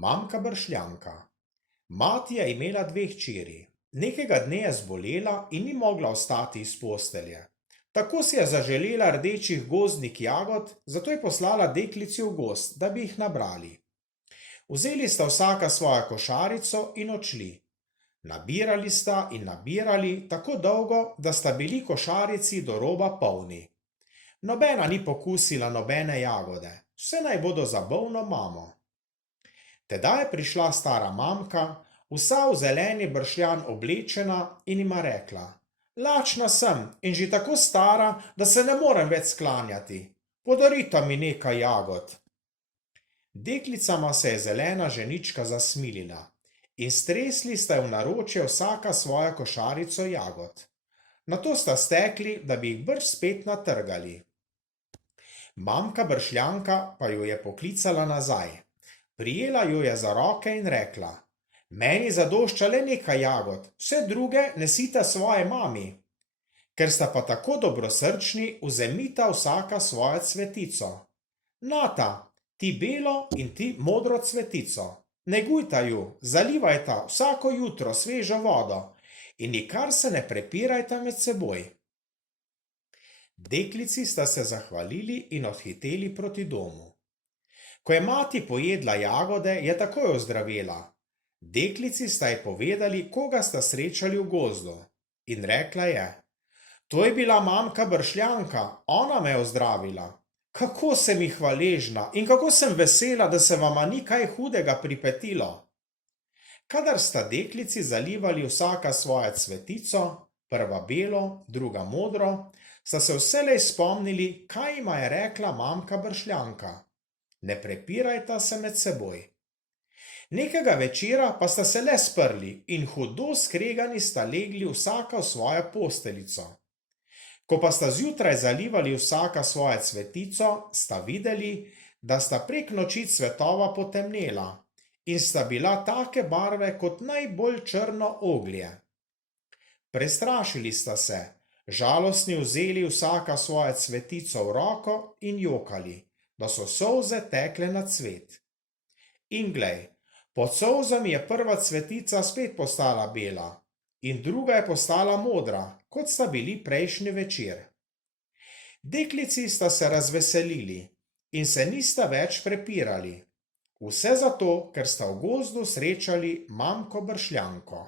Mamka Bršljanka. Mati je imela dve hčeri. Nekega dne je zbolela in ni mogla vstati iz postelje. Tako si je zaželela rdečih gozdnih jagod, zato je poslala deklici v gozd, da bi jih nabrali. Vzeli sta vsaka svojo košarico in odšli. Nabirali sta in nabirali tako dolgo, da sta bili košarici do roba polni. Nobena ni pokusila nobene jagode, vse naj bodo za bolno mamo. Tedaj je prišla stara mamka, vsa v zeleni bršljan oblečena, in jima rekla: Lačna sem in že tako stara, da se ne morem več sklanjati. Podarita mi nekaj jagod. Deklicama se je zelena ženička zasmilila in stresli sta v naročje vsaka svojo košarico jagod. Nato sta stekli, da bi jih brž spet natrgali. Mamka Bršljanka pa jo je poklicala nazaj. Prijela jo je za roke in rekla: Meni zadošča le nekaj jagod, vse druge nesite svoje mami. Ker sta pa tako dobrosrčni, vzemita vsaka svojo cvetico. Nata, ti belo in ti modro cvetico. Negujta ju, zalivajta vsako jutro svežo vodo in nikar se ne prepirajta med seboj. Deklici sta se zahvalili in odhiteli proti domu. Ko je mati pojedla jagode, je takoj ozdravela. Deklici sta ji povedali, koga sta srečali v gozdu. In rekla je: To je bila mamka Bršljanka, ona me je ozdravila. Kako sem ji hvaležna in kako sem vesela, da se vama ni kaj hudega pripetilo. Kadar sta deklici zalivali vsaka svojo cvetico, prva belo, druga modro, sta se vselej spomnili, kaj jima je rekla mamka Bršljanka. Ne prepirajta se med seboj. Nekega večera pa sta se le sprli in hudo skregani sta legli vsaka v svojo posteljico. Ko pa sta zjutraj zalivali vsaka svojo cvetico, sta videli, da sta prek noči cvetova potemnela in sta bila take barve kot najbolj črno oglje. Prestrašili sta se, žalostni vzeli vsaka svojo cvetico v roko in jokali, da so solze tekle na cvet. In glej, pod solzami je prva cvetica spet postala bela in druga je postala modra, kot sta bili prejšnji večer. Deklici sta se razveselili in se nista več prepirali. Vse zato, ker sta v gozdu srečali mamko Bršljanko.